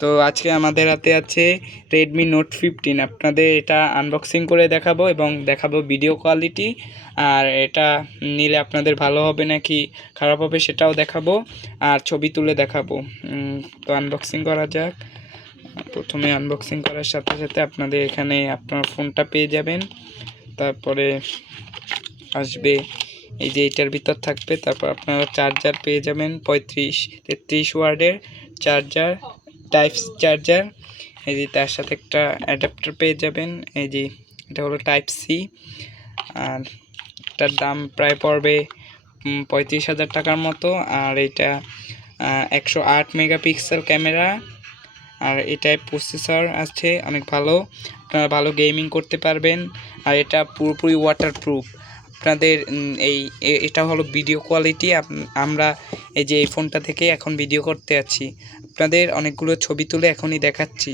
তো আজকে আমাদের হাতে আছে Redmi Note 15। আপনাদের এটা আনবক্সিং করে দেখাবো এবং দেখাবো ভিডিও কোয়ালিটি, আর এটা নিলে আপনাদের ভালো হবে নাকি খারাপ হবে সেটাও দেখাবো, আর ছবি তুলে দেখাবো। তো আনবক্সিং করা যাক। প্রথমে আনবক্সিং করার সাথে সাথে আপনাদের এখানে আপনার ফোনটা পেয়ে যাবেন, তারপরে আসবে এই যে এটার ভিতর থাকবে, তারপর আপনারা চার্জার পেয়ে যাবেন 33 ওয়াটের চার্জার, টাইপ সি চার্জার। এই যে তার সাথে একটা অ্যাডাপ্টার পেয়ে যাবেন, এই যে এটা হলো টাইপ সি। আর এটার দাম প্রায় পড়বে 35,000 টাকার মতো। আর এটা 108 মেগাপিক্সেল ক্যামেরা, আর এটায় প্রসেসর আছে অনেক ভালো, আপনারা ভালো গেমিং করতে পারবেন। আর এটা পুরোপুরি ওয়াটারপ্রুফ। আপনাদের এটা হলো ভিডিও কোয়ালিটি। আমরা এই যে এই ফোনটা থেকে এখন ভিডিও করতে আছি, আপনাদের অনেকগুলো ছবি তুলে এখনই দেখাচ্ছি।